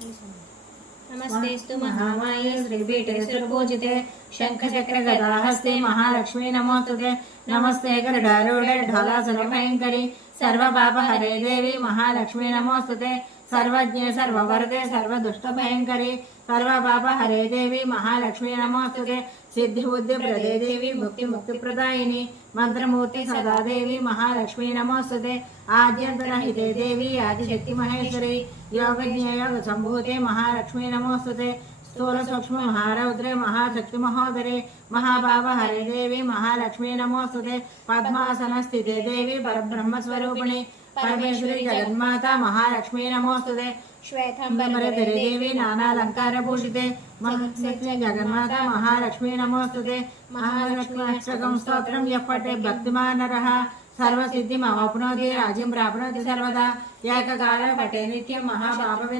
नमस्तेस्तु महामाये श्रीपीठे सुरपूजिते शंखचक्रगदाहस्ते महालक्ष्मी नमोस्तुते। नमस्ते गरुडारूढे ढोलासुरभयङ्करी सर्वपापहरे देवी महालक्ष्मी नमोस्तुते। सर्वज्ञे सर्ववरदे सर्वदुष्टभयङ्करी सर्वपापहरे देवी महालक्ष्मी नमोस्तुते। सिद्धिबुद्धिप्रदे देवी मुक्तिमुक्तिप्रदायिनी मंत्रमूर्ति सदा देवी महालक्ष्मी नमोस्तुते। आद्यन्तरहिते देवी आदिशक्ति महेश्वरी योगज्ञ योग संभूते महालक्ष्मी नमोस्तुते। स्थूल सूक्ष्म महारौद्रे महाशक्ति महोदरे महाभावहरे देवी महालक्ष्मी नमोस्तुते। पद्मासन स्थिते देवी परब्रह्म स्वरूपिणी परमेश्वरी जगन्माता महालक्ष्मी नमोस्तुते। श्वेतांबरे देवी नानालंकार भूषिते महालक्ष्मी जगन्माता महालक्ष्मी नमोस्तुते। महालक्ष्मी अष्टकं स्तोत्रं यः पठेत् भक्तिमान् नरः सर्वसिद्धिमवाप्नोति राज्यं प्राप्नोति सर्वदा। एककाले पठे नित्यं महापाप